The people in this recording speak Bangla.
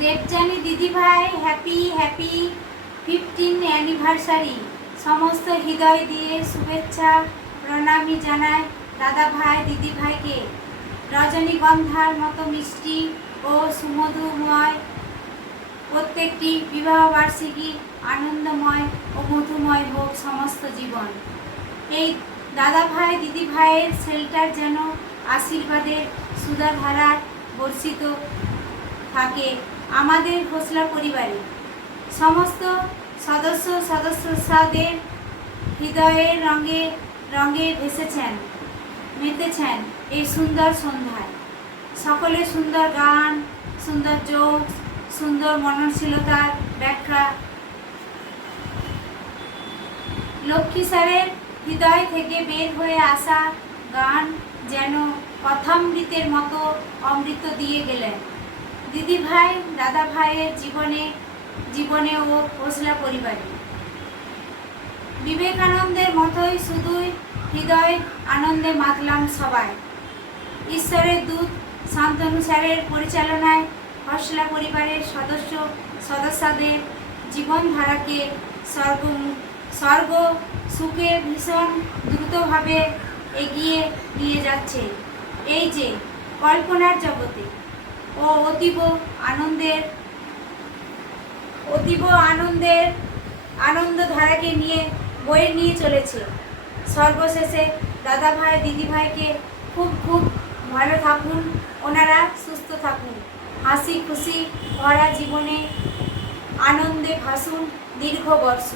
দেবযানী দিদিভাই হ্যাপি হ্যাপি 15 অ্যানিভার্সারি। সমস্ত হৃদয় দিয়ে শুভেচ্ছা প্রণামী জানায় দাদা ভাই দিদিভাইকে। রজনীগন্ধার মতো মিষ্টি ও সুমধুময় প্রত্যেকটি বিবাহবার্ষিকী আনন্দময় ও মধুময় হোক সমস্ত জীবন। এই দাদা ভাই দিদি ভাইয়ের শেল্টার যেন আশীর্বাদের সুধাধারায় বর্ষিত থাকে আমাদের খোসলা পরিবারে। সমস্ত সদস্যদের হৃদয়ের রঙে রঙে মেতেছেন এই সুন্দর সন্ধ্যায়। সকলে সুন্দর গান, সুন্দর জোক, সুন্দর মননশীলতার ব্যাখ্যা। লক্ষ্মী স্যারের হৃদয় থেকে বের হয়ে আসা গান যেন কথামৃতের মতো অমৃত দিয়ে গেলেন দিদি ভাই দাদা ভাইয়ের জীবনে ও খোসলা পরিবারে। বিবেকানন্দের মতোই শুধুই হৃদয় আনন্দে মাতলাম সবাই। ঈশ্বরের দূত শান্তনু স্যারের পরিচালনায় খোসলা পরিবারের সদস্যদের জীবনধারাকে স্বর্গ সুখে ভীষণ দ্রুতভাবে এগিয়ে নিয়ে যাচ্ছে এই যে কল্পনার জগতে ও অতীব আনন্দধারাকে বয়ে নিয়ে চলেছে। সর্বশেষে দাদা ভাই দিদি ভাইকে খুব খুব ভালো থাকুন, ওনারা সুস্থ থাকুন, হাসি খুশি ভরা জীবনে আনন্দে ভাসুন দীর্ঘ বর্ষ।